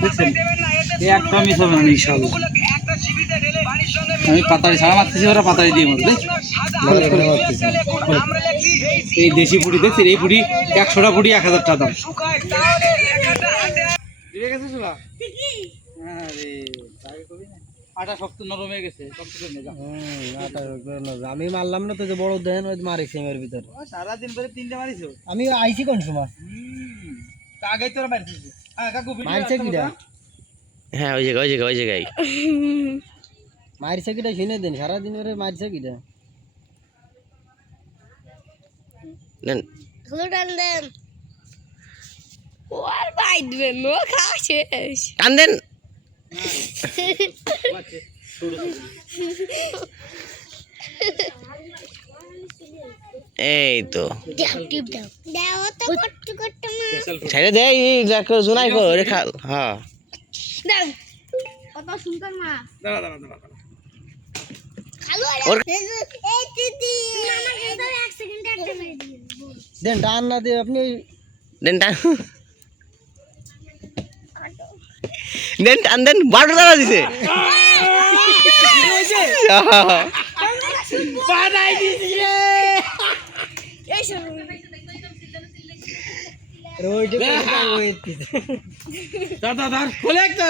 বুঝছেন এই একটা মিস হবে না ইনশাআল্লাহ আমি পাতাড়ি ছাড়া মারতেছি ওরা পাতাড়ি দিয়ে মারবে এই দেশি পুটি দেখছেন এই পুটি 100টা পুটি 1000 টাকা দাম দিয়ে গেছে চুলা আরে তাই কবি না আটা শক্ত নরম হয়ে গেছে শক্ত করে নে যা আটা আমি মারলাম না তো যে বড় দেন ওই মারিছে এর ভিতর সারা দিন ধরে তিনটে মারিছো আমি আইছি কোন সময় তা আগে তোরা মারছিস কাকু মারছে কিডা হ্যাঁ ওই জায়গায় মারছে কিডা শুনে দেন সারা দিন ধরে মারছে কিডা নেন ঘুরান দেন ওর ভাই দিবেন নো খাওয়া শেষ টান দেন এই তো টিপ দাও দাও তো করতে করতে মা ছেড়ে দে এই জোনাই কো রেখা হ্যাঁ দেন কত সুন্দর মা দাঁড়া দাঁড়া দাঁড়া খালো ওর- এই দিদি আমাকে তো 1 সেকেন্ড একটা মেরে দিও দেন টান না দিয়ে আপনি দেন টান দেন বারো দাঁড়া দিছে বানাই দিছি রে এই শুনুন ওইটা দাদা দাদা খোলে একটা